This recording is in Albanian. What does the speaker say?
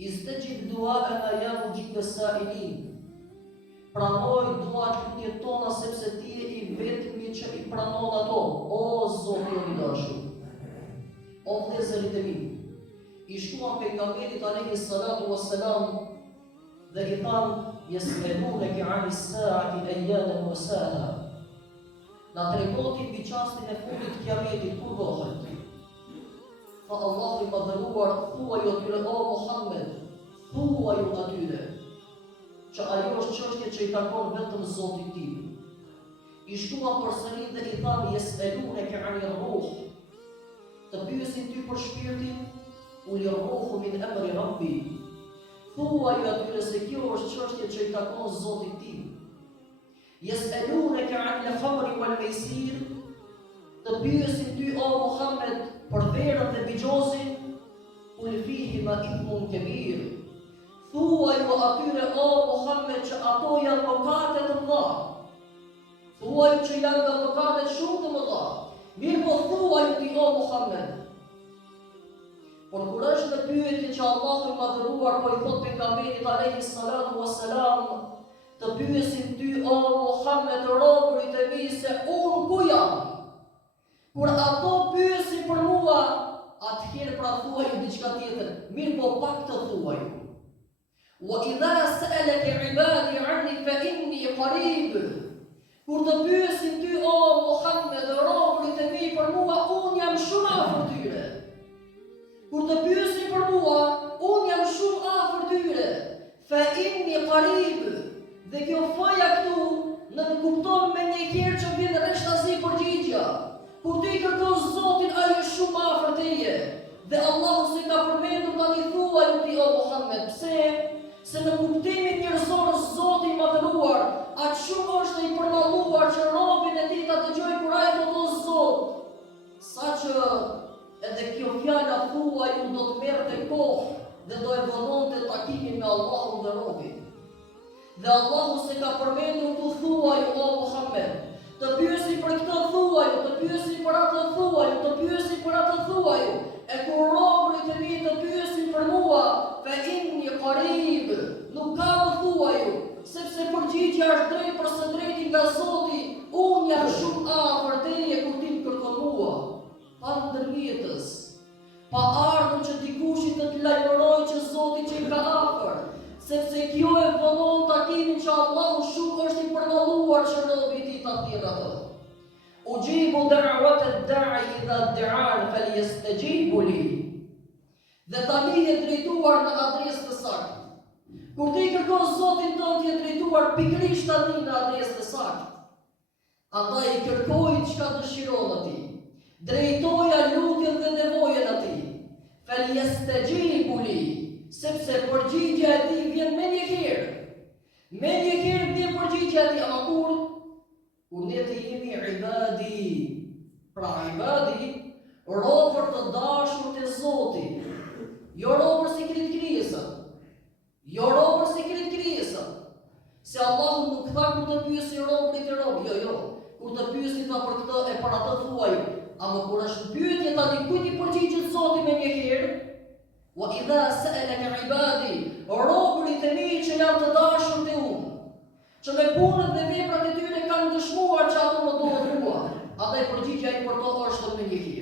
Istajib du'ana ya mujib as-sa'ilin. Pranoj duat lutjet tona sepse ti je i vetmi që i pranon ato, o Zoti i dashur. O vëllezërit e mi, i shkuan pejgamberit alayhi salatu wassalam dhe i thanë: "Yes'alunaka 'ani as-sa'ati ayyana mursaha." Na tregoti mbi çastin e fundit të kiametit kur bëhet. Fa Allahu i madhëruar thuaju atyre: "O Muhammed, thuaju atyre që ajo është çështje që i takon vetëm Zotit tim." I shkuan përsëri dhe i thanë: "Yes'alunaka 'ani ar-ruh." Të pyesin ty për shpirtin, uli ar-ruhu min amri rabbi. Thuaju atyre se kjo është çështje që i takon Zotit tim. Yes'alunaka 'ani al-khamri wal-maisir. Të pyesin ty o Muhammed për verën dhe bigjozin, ul fihima ithmun kabir. Thuaju atyre o Muhammed që ato janë mëkate të mëdha. Thuaju që janë nga mëkatet shumë të mëdha. Mirë po thuaju ti o Muhammed. Por kur është në pyetje që Allahu i madhëruar po i thot pejgamberit alayhi salatu wassalam, të pyesin ty o Muhammed robërit e mi se unë ku jam. Kur ato pyesin për mua, atëherë pra thuaju diçka tjetër. Mirë po pak të thuaju. Wa idha sa'alaka 'ibadi 'anni fa inni qarib. Kur të pyesin ty o Muhammed robërit e mi për mua, unë jam shumë afër tyre. Kur të pyesin për mua, unë jam shumë afër tyre. Fa inni qarib. Dhe kjo faja këtu në kupton me një herë që vjen rreshtazi përgjigja. Kur ti kërkon Zotin, ai është shumë afër teje. Dhe Allahu se ka përmendur tani thuaju ti o Muhammed. Pse? Se në kuptimin njerëzor Zoti i madhëruar, aq shumë është i përmalluar që robin e tij ta dëgjoj kur ai thot o Zot. Saqë edhe kjo fjala thuaju do të merrte kohë dhe do e vononte takimin me Allahun dhe robin. Dhe Allahu se ka përmendur tu thuaju o Muhammed. Të pyesin për këtë thuaju, të pyesin për atë thuaju, të pyesin për atë thuaju. E kur robërit e mi të pyesin për mua, fa inni qarib, nuk ka të thuaju, sepse përgjigja është drejt për së drejti nga Zoti, unë jam shumë afër teje kur ti më kërkon mua. Pa ndërmjetës, pa ardhur që dikush të lajmëroj që Zoti që i ka afër, sepse kjo e vonon takimin që Allahu shumë është i përmalluar që robi i tij ta thirrë atë. Ujibu da'wat ad-da'i idha da'an falyastajibu li. Dhe tani je drejtuar në adresë të saktë. Kur ti kërkon Zotin tënd je drejtuar pikërisht tani në adresë të saktë. Andaj kërkoj çka dëshiron ti. Drejtoja lutjen dhe nevojën atij. Falyastajibu li. Sepse përgjigja e tij vjen me një herë. Me një herë vjen përgjigja e tij, ama kur ne të jemi ibadi. Pra ibadi, robër të dashur të Zotit. Jo robër si krijesën. Jo robër si krijesën. Se Allahu nuk tha kur të pyesin robërit e rob, jo. Kur të pyesin tha për këtë e për atë thuaju. Ama kur është pyetje tani kujt i përgjigjet Zoti me një herë? Wa idha sa'alaka 'ibadi, robërit e mi që janë të dashur te unë, që me punën dhe veprat e tyre kanë dëshmuar që ato më duhet mua, andaj përgjigja i për to është me një herë.